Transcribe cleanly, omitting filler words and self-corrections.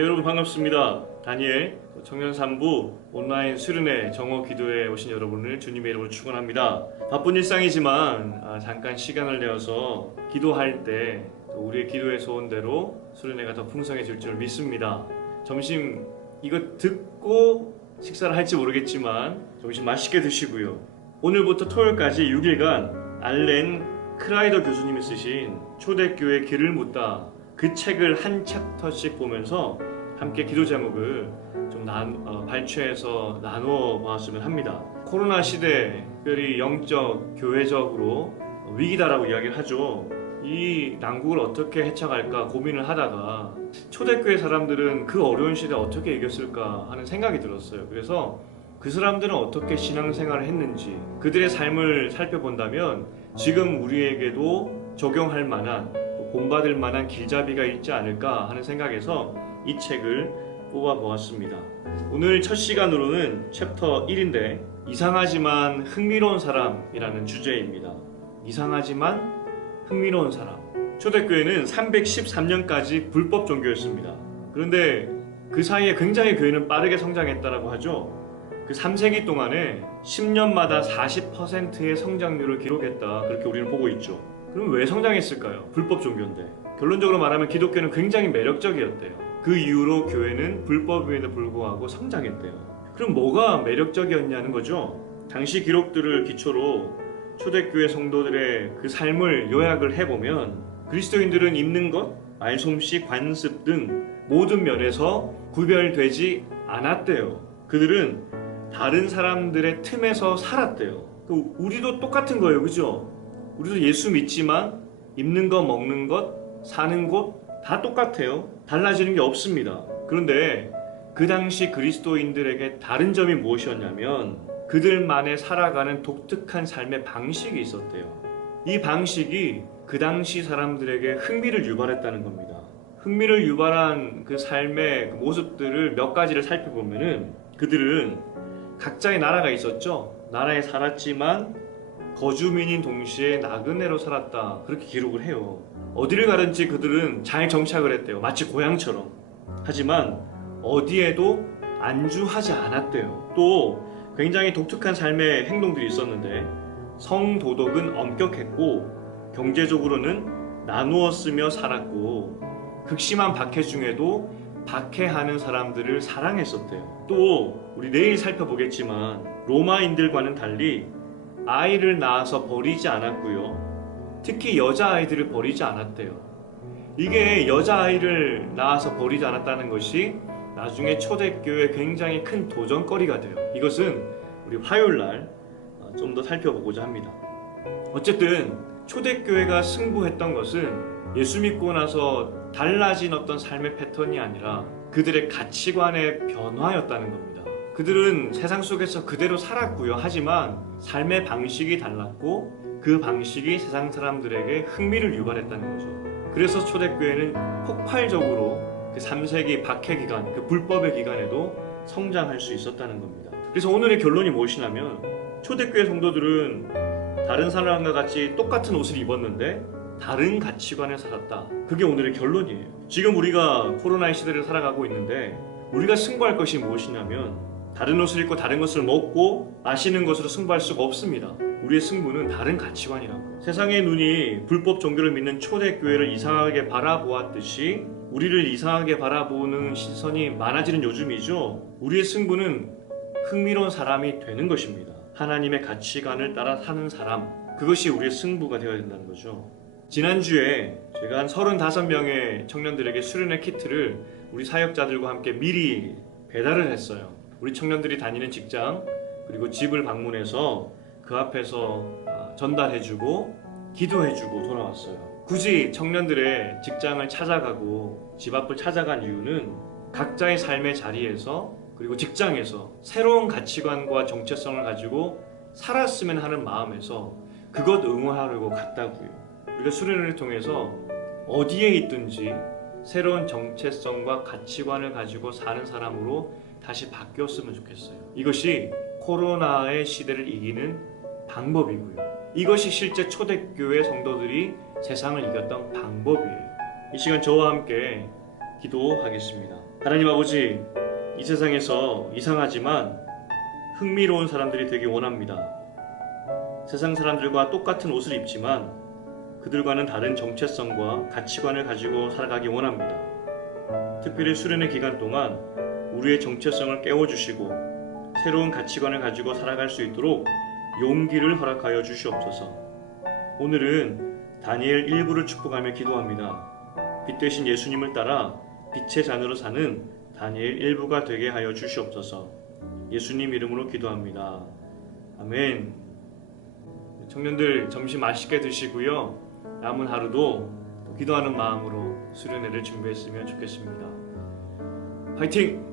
네, 여러분 반갑습니다. 다니엘 청년산부 온라인 수련회 정오 기도에 오신 여러분을 주님의 이름으로 축원합니다. 바쁜 일상이지만 잠깐 시간을 내어서 기도할 때 우리의 기도의 소원대로 수련회가 더 풍성해질 줄 믿습니다. 점심 이거 듣고 식사를 할지 모르겠지만 점심 맛있게 드시고요. 오늘부터 토요일까지 6일간 알렌 크라이더 교수님이 쓰신 초대교회 길을 묻다, 그 책을 한 챕터씩 보면서 함께 기도 제목을 좀 발췌해서 나누어 보았으면 합니다. 코로나 시대, 특별히 영적, 교회적으로 위기다라고 이야기를 하죠. 이 난국을 어떻게 헤쳐갈까 고민을 하다가 초대교회 사람들은 그 어려운 시대에 어떻게 이겼을까 하는 생각이 들었어요. 그래서 그 사람들은 어떻게 신앙생활을 했는지 그들의 삶을 살펴본다면 지금 우리에게도 적용할 만한, 본받을 만한 길잡이가 있지 않을까 하는 생각에서 이 책을 뽑아보았습니다. 오늘 첫 시간으로는 챕터 1인데 이상하지만 흥미로운 사람이라는 주제입니다. 이상하지만 흥미로운 사람. 초대교회는 313년까지 불법 종교였습니다. 그런데 그 사이에 굉장히 교회는 빠르게 성장했다고 하죠. 그 3세기 동안에 10년마다 40%의 성장률을 기록했다, 그렇게 우리는 보고 있죠. 그럼 왜 성장했을까요? 불법 종교인데. 결론적으로 말하면 기독교는 굉장히 매력적이었대요. 그 이후로 교회는 불법임에도 불구하고 성장했대요. 그럼 뭐가 매력적이었냐는 거죠. 당시 기록들을 기초로 초대교회 성도들의 그 삶을 요약을 해보면 그리스도인들은 입는 것, 말솜씨, 관습 등 모든 면에서 구별되지 않았대요. 그들은 다른 사람들의 틈에서 살았대요. 우리도 똑같은 거예요, 그죠? 우리도 예수 믿지만 입는 것, 먹는 것, 사는 곳 다 똑같아요. 달라지는 게 없습니다. 그런데 그 당시 그리스도인들에게 다른 점이 무엇이었냐면 그들만의 살아가는 독특한 삶의 방식이 있었대요. 이 방식이 그 당시 사람들에게 흥미를 유발했다는 겁니다. 흥미를 유발한 그 삶의 모습들을 몇 가지를 살펴보면은 그들은 각자의 나라가 있었죠. 나라에 살았지만 거주민인 동시에 나그네로 살았다, 그렇게 기록을 해요. 어디를 가든지 그들은 잘 정착을 했대요. 마치 고향처럼. 하지만 어디에도 안주하지 않았대요. 또 굉장히 독특한 삶의 행동들이 있었는데 성도덕은 엄격했고 경제적으로는 나누어 쓰며 살았고 극심한 박해 중에도 박해하는 사람들을 사랑했었대요. 또 우리 내일 살펴보겠지만 로마인들과는 달리 아이를 낳아서 버리지 않았고요. 특히 여자아이들을 버리지 않았대요. 이게 여자아이를 낳아서 버리지 않았다는 것이 나중에 초대교회에 굉장히 큰 도전거리가 돼요. 이것은 우리 화요일날 좀 더 살펴보고자 합니다. 어쨌든 초대교회가 승부했던 것은 예수 믿고 나서 달라진 어떤 삶의 패턴이 아니라 그들의 가치관의 변화였다는 겁니다. 그들은 세상 속에서 그대로 살았고요. 하지만 삶의 방식이 달랐고 그 방식이 세상 사람들에게 흥미를 유발했다는 거죠. 그래서 초대교회는 폭발적으로 그 3세기 박해 기간, 그 불법의 기간에도 성장할 수 있었다는 겁니다. 그래서 오늘의 결론이 무엇이냐면 초대교회 성도들은 다른 사람과 같이 똑같은 옷을 입었는데 다른 가치관을 살았다. 그게 오늘의 결론이에요. 지금 우리가 코로나의 시대를 살아가고 있는데 우리가 승부할 것이 무엇이냐면 다른 옷을 입고 다른 것을 먹고 마시는 것으로 승부할 수가 없습니다. 우리의 승부는 다른 가치관이라고요. 세상의 눈이 불법 종교를 믿는 초대교회를 이상하게 바라보았듯이 우리를 이상하게 바라보는 시선이 많아지는 요즘이죠. 우리의 승부는 흥미로운 사람이 되는 것입니다. 하나님의 가치관을 따라 사는 사람, 그것이 우리의 승부가 되어야 된다는 거죠. 지난주에 제가 한 35명의 청년들에게 수련회 키트를 우리 사역자들과 함께 미리 배달을 했어요. 우리 청년들이 다니는 직장 그리고 집을 방문해서 그 앞에서 전달해주고 기도해주고 돌아왔어요. 굳이 청년들의 직장을 찾아가고 집 앞을 찾아간 이유는 각자의 삶의 자리에서 그리고 직장에서 새로운 가치관과 정체성을 가지고 살았으면 하는 마음에서 그것 응원하려고 갔다고요. 우리가 수련회를 통해서 어디에 있든지 새로운 정체성과 가치관을 가지고 사는 사람으로 다시 바뀌었으면 좋겠어요. 이것이 코로나의 시대를 이기는 방법이고요. 이것이 실제 초대교회 성도들이 세상을 이겼던 방법이에요. 이 시간 저와 함께 기도하겠습니다. 하나님 아버지, 이 세상에서 이상하지만 흥미로운 사람들이 되기 원합니다. 세상 사람들과 똑같은 옷을 입지만 그들과는 다른 정체성과 가치관을 가지고 살아가기 원합니다. 특별히 수련의 기간 동안 우리의 정체성을 깨워주시고 새로운 가치관을 가지고 살아갈 수 있도록 용기를 허락하여 주시옵소서. 오늘은 다니엘 1부를 축복하며 기도합니다. 빛 대신 예수님을 따라 빛의 자녀로 사는 다니엘 1부가 되게 하여 주시옵소서. 예수님 이름으로 기도합니다. 아멘. 청년들 점심 맛있게 드시고요. 남은 하루도 기도하는 마음으로 수련회를 준비했으면 좋겠습니다. 화이팅!